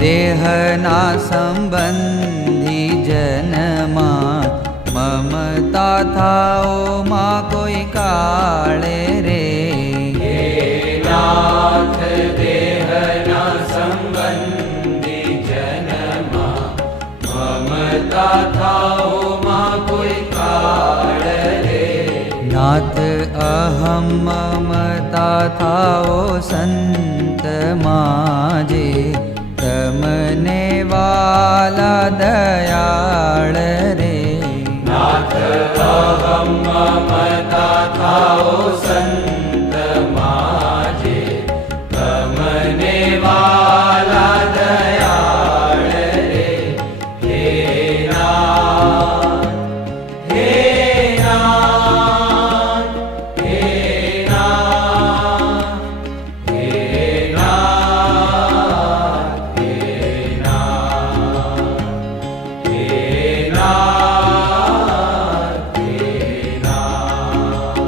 દેહના સંબંધી જનમાં મમતા થાઓ માં કોઈ કાળે રે. હે નાથ દેહના સંબંધી જનમાં મમતા થાઓ માં કોઈ કાળ રે. નાથ અહમ મમતા થાઓ સંત માજે તમને વાલા દયાળ રે. નાથ અહમ મમતા થાઓ સંત માજે તમને વાલા દયાળ રે. હે નાથ હે નાથ હે નાથ હે નાથ હે નાથ હે નાથ હે નાથ.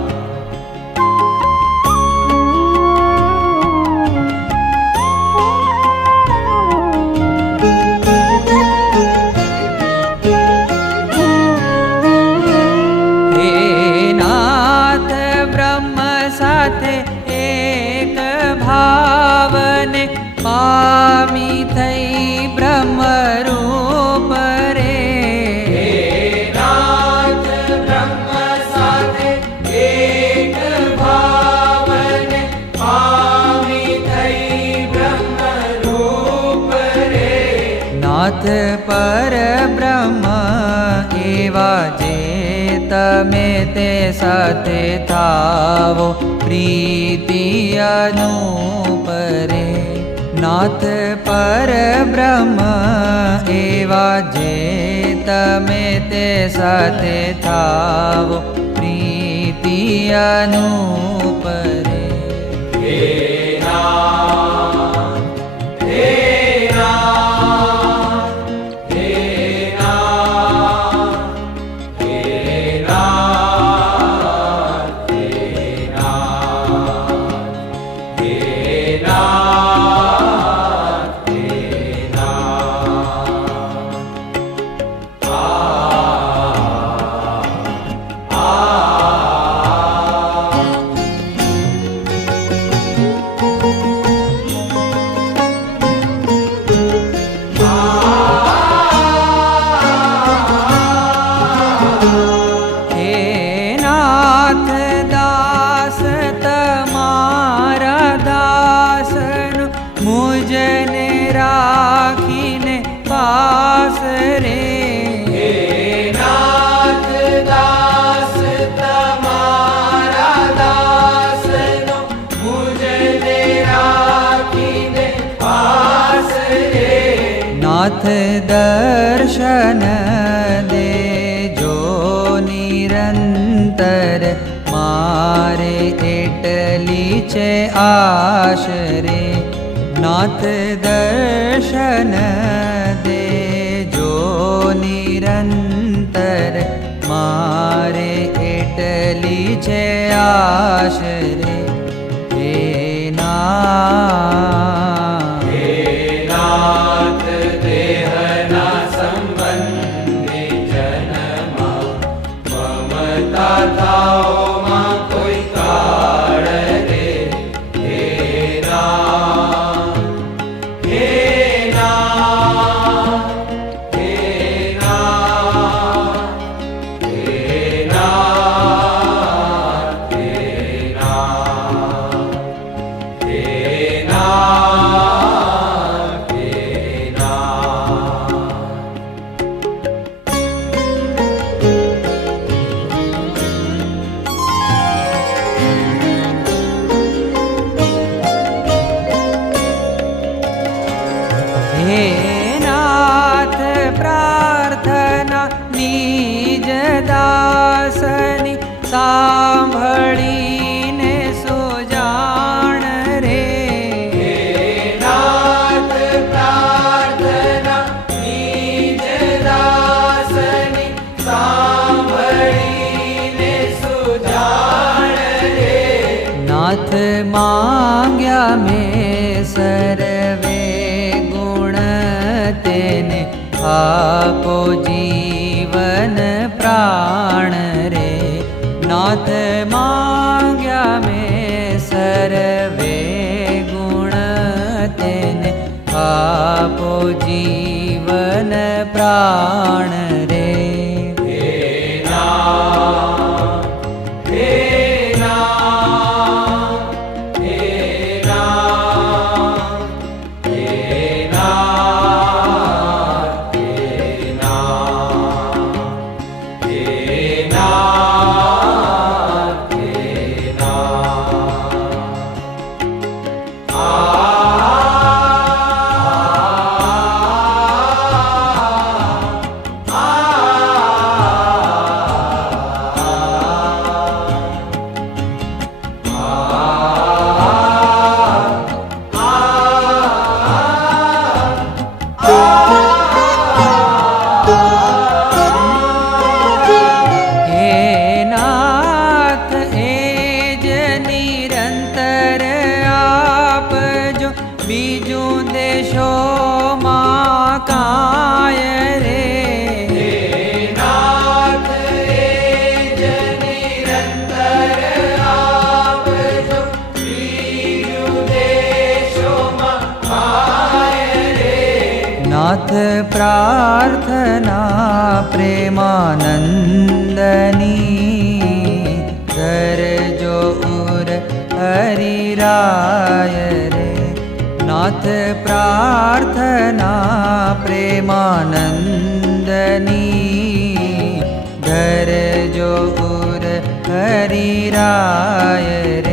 હે નાથ બ્રહ્મ સાથે એક ભાવને પામી થઈ બ્રહ્મરૂપ રે. હે નાથ બ્રહ્મ સાથે એક ભાવને પામી થઈ બ્રહ્મરૂપ રે. નાથ પર બ્રહ્મ એવા જે તમે તે સાથે થાવો પ્રીતિ અનુપ રે. નાથ પર બ્રહ્મ એવા જે તમે તે સાથે થાવો પ્રીતિ અનુપ રે. હે નાથ હે નાથ હે નાથ હે નાથ હે નાથ હે નાથ હે નાથ. હે નાથ દાસ તમારા દાસનું મુજને રાખીને પાસ રે. હે નાથ દાસ તમારા દાસનો મુજને રાખીને પાસ રે. નાથ દર્શન દેજો નિરંતર મારે એટલી છે આશ રે. નાથ દર્શન દેજો નિરંતર મારે એટલી છે આશ રે. હે નાથ હે નાથ દેહના સંબંધી જનમાં મમતા થાઓ માં કોઈ કાળ રે. હે નાથ હે નાથ હે નાથ હે નાથ હે નાથ હે નાથ હે નાથ. હે નાથ પ્રાર્થના નિજ દાસની સાંભળીને સુજાણ રે. હે નાથ પ્રાર્થના નિજ દાસની સાંભળીને સુજાણ રે. નાથ માંગ્યા મેં સર્વે ગુણ આપો જીવન પ્રાણ રે નાથ માંગ્યા મેં સર્વે ગુણ તેને આપો જીવન પ્રાણ રે બીજું દેશોમાં કાય રે નાથ એ જ નિરંતર આપજો બીજું દેશોમાં કાય રે નાથ પ્રાર્થના પ્રેમાનંદની કરજો ઉર હરિરાય રે નાથ પ્રાર્થના પ્રેમાનંદની ધરજો ઉર હરિરાય રે